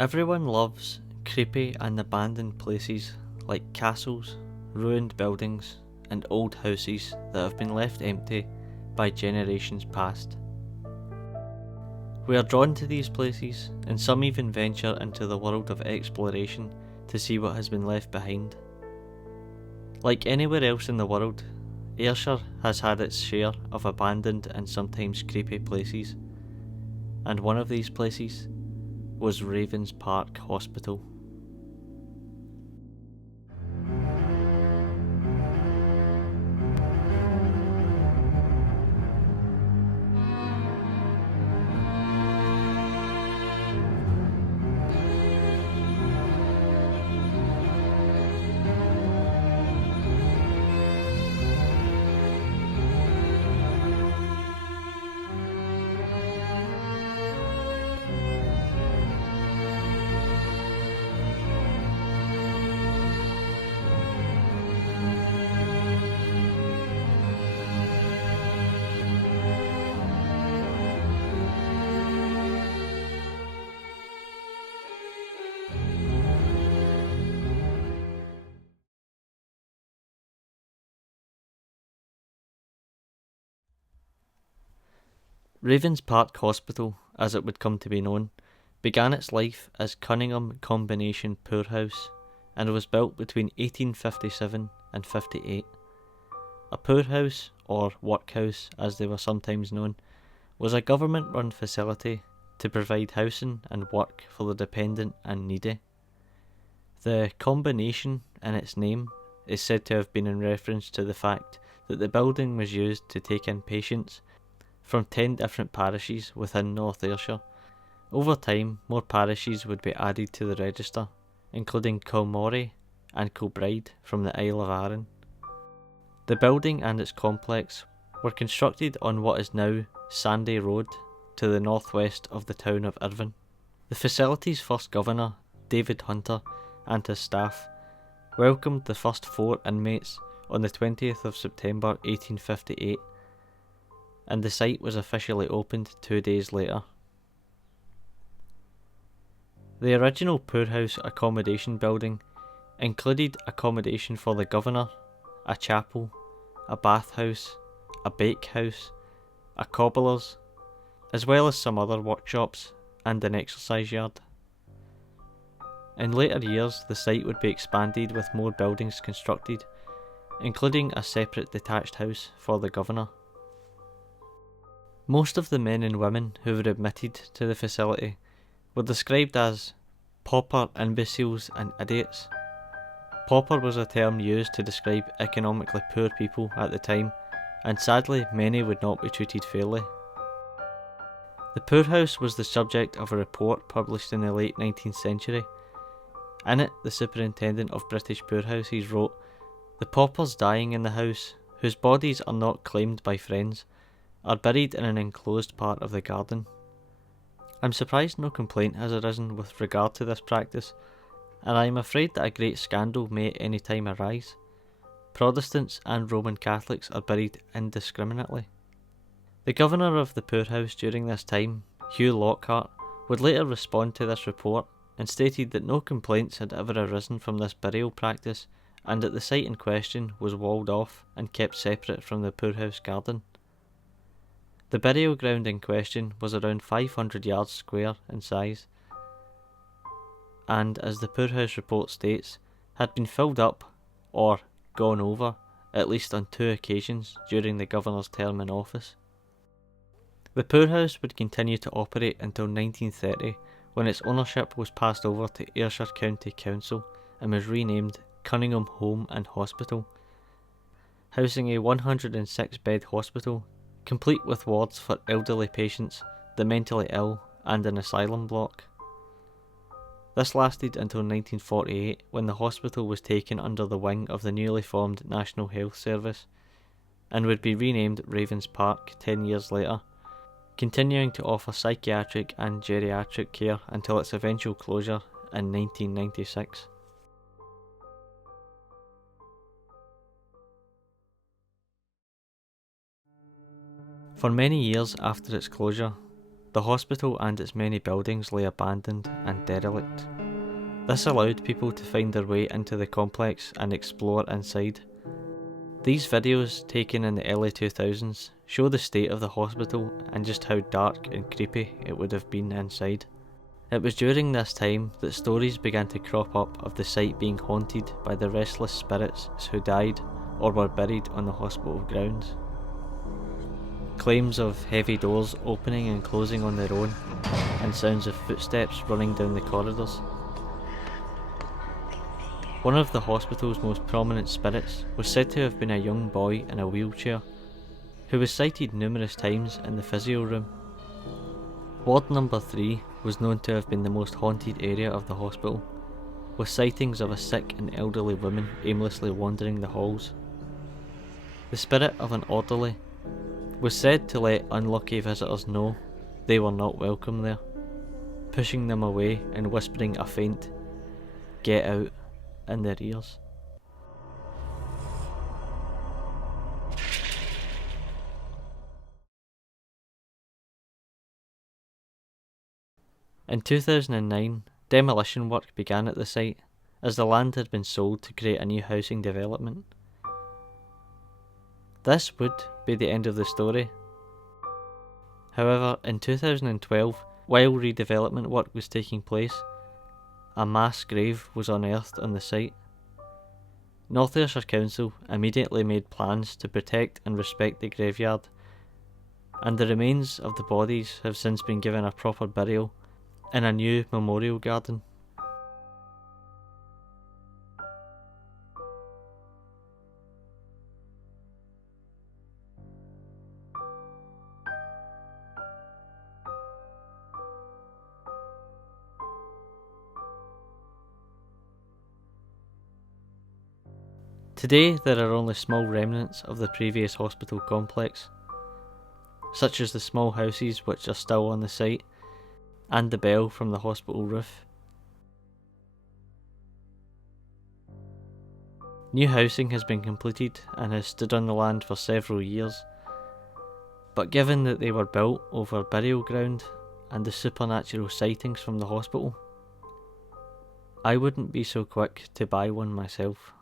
Everyone loves creepy and abandoned places like castles, ruined buildings, and old houses that have been left empty by generations past. We are drawn to these places, and some even venture into the world of exploration to see what has been left behind. Like anywhere else in the world, Ayrshire has had its share of abandoned and sometimes creepy places, and one of these places was Ravenspark Hospital. Ravenspark Hospital, as it would come to be known, began its life as Cunningham Combination Poorhouse and was built between 1857 and 58. A poorhouse, or workhouse as they were sometimes known, was a government-run facility to provide housing and work for the dependent and needy. The combination in its name is said to have been in reference to the fact that the building was used to take in patients from 10 different parishes within North Ayrshire. Over time, more parishes would be added to the register, including Kilmorey and Kilbride from the Isle of Arran. The building and its complex were constructed on what is now Sandy Road to the northwest of the town of Irvine. The facility's first governor, David Hunter, and his staff welcomed the first 4 inmates on the 20th of September 1858, and the site was officially opened 2 days later. The original poorhouse accommodation building included accommodation for the governor, a chapel, a bathhouse, a bakehouse, a cobbler's, as well as some other workshops and an exercise yard. In later years, the site would be expanded with more buildings constructed, including a separate detached house for the governor. Most of the men and women who were admitted to the facility were described as pauper imbeciles and idiots. Pauper was a term used to describe economically poor people at the time, and sadly many would not be treated fairly. The poorhouse was the subject of a report published in the late 19th century. In it, the superintendent of British poorhouses wrote, "The paupers dying in the house, whose bodies are not claimed by friends, are buried in an enclosed part of the garden." I'm surprised no complaint has arisen with regard to this practice, and I am afraid that a great scandal may at any time arise. Protestants and Roman Catholics are buried indiscriminately. The governor of the poorhouse during this time, Hugh Lockhart, would later respond to this report and stated that no complaints had ever arisen from this burial practice, and that the site in question was walled off and kept separate from the poorhouse garden. The burial ground in question was around 500 yards square in size, and, as the poorhouse report states, had been filled up, or gone over, at least on 2 occasions during the governor's term in office. The poorhouse would continue to operate until 1930, when its ownership was passed over to Ayrshire County Council and was renamed Cunningham Home and Hospital, housing a 106-bed hospital, complete with wards for elderly patients, the mentally ill, and an asylum block. This lasted until 1948, when the hospital was taken under the wing of the newly formed National Health Service, and would be renamed Ravenspark 10 years later, continuing to offer psychiatric and geriatric care until its eventual closure in 1996. For many years after its closure, The hospital and its many buildings lay abandoned and derelict. This allowed people to find their way into the complex and explore inside. These videos, taken in the early 2000s, show the state of the hospital and just how dark and creepy it would have been inside. It was during this time that stories began to crop up of the site being haunted by the restless spirits who died or were buried on the hospital grounds. Claims of heavy doors opening and closing on their own, and sounds of footsteps running down the corridors. One of the hospital's most prominent spirits was said to have been a young boy in a wheelchair, who was sighted numerous times in the physio room. Ward number 3 was known to have been the most haunted area of the hospital, with sightings of a sick and elderly woman aimlessly wandering the halls. The spirit of an orderly was said to let unlucky visitors know they were not welcome there, pushing them away and whispering a faint "get out" in their ears. In 2009, demolition work began at the site, as the land had been sold to create a new housing development. This would be the end of the story. However, in 2012, while redevelopment work was taking place, a mass grave was unearthed on the site. North Ayrshire Council immediately made plans to protect and respect the graveyard, and the remains of the bodies have since been given a proper burial in a new memorial garden. Today there are only small remnants of the previous hospital complex, such as the small houses which are still on the site, and the bell from the hospital roof. New housing has been completed and has stood on the land for several years, but given that they were built over burial ground and the supernatural sightings from the hospital, I wouldn't be so quick to buy one myself.